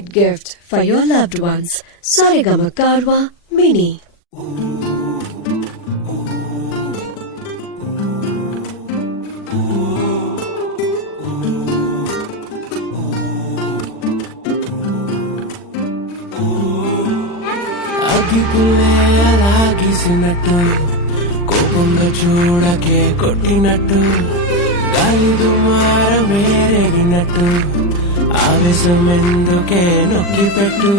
perfect gift for your loved ones. Saregama Karwa Mini. అలాగిసినట్టు కోపంగా చూడకే కొట్టినట్టు గాలి దుమార మేరేగినట్టు ఆవేశం ఎందుకే నొక్కి పెట్టు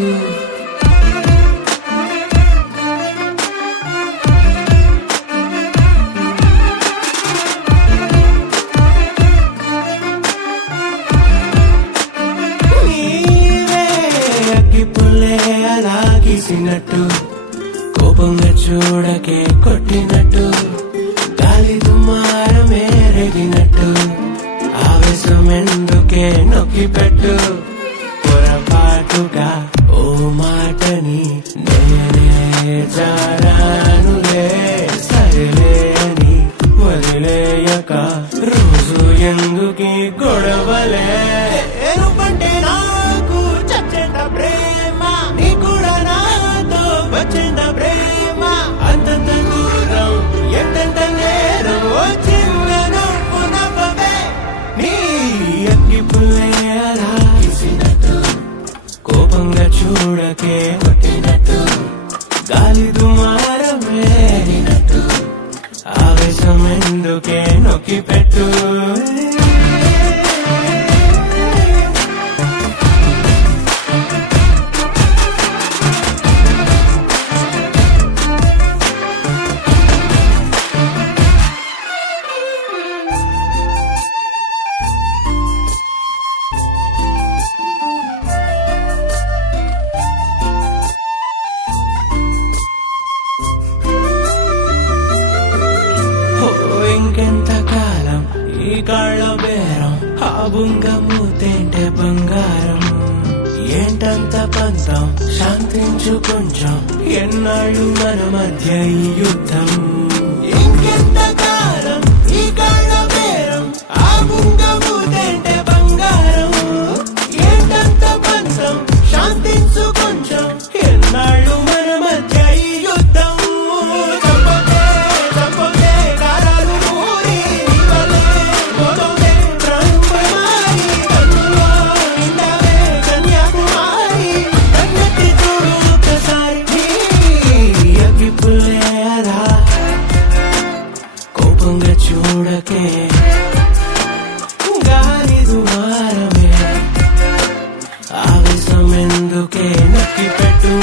నీవే అగ్గిపుల్లే అలాగిసినట్టు కోపంగా చూడకే కొట్టినట్టు గాలి దుమార మేరేగినట్టు ఆవేశం ఎందుకే నొక్కి పెట్టు పొరపాటుగా ఓ మాటని నేనే జారానులే సరిలే అని వదిలేయక రోజు ఎందుకీ గొడవలే ఏనుపంటే నాకు చచ్చేట ప్రేమ నీ కూడా నాతో వచ్చేట ప్రేమ అంతంత దూరం ఎంతంత నేరం వచ్చిందను పునపవే నీ అగ్గిపుల్లే అలాగిసినట్టు కోపంగా చూడకే కొట్టినట్టు గాలి దుమారం మేరినట్టు ఆవేశం ఎందుకే నొక్కి పెట్టు ఇంకెంతకాలం ఈ కాళ్ళ బేరం ఆ బుంగ మూతేంటే బంగారం ఏంటంత పంతం శాంతించు కొంచెం ఎన్నాళ్ళు మన మధ్య ఈ యుద్ధం ఇంకెంతకాలం ఈ కాళ్ళ బేరం ఆ బుంగ మూతేంటే బంగారం ఏంటంత పంతం శాంతించు కొంచెం ఎన్నాళ్ళు మన మధ్య ఈ యుద్ధం కోపంగా చూడకే గాలి దుమారమే ఆవేశం ఎందుకే నొక్కి పెట్టు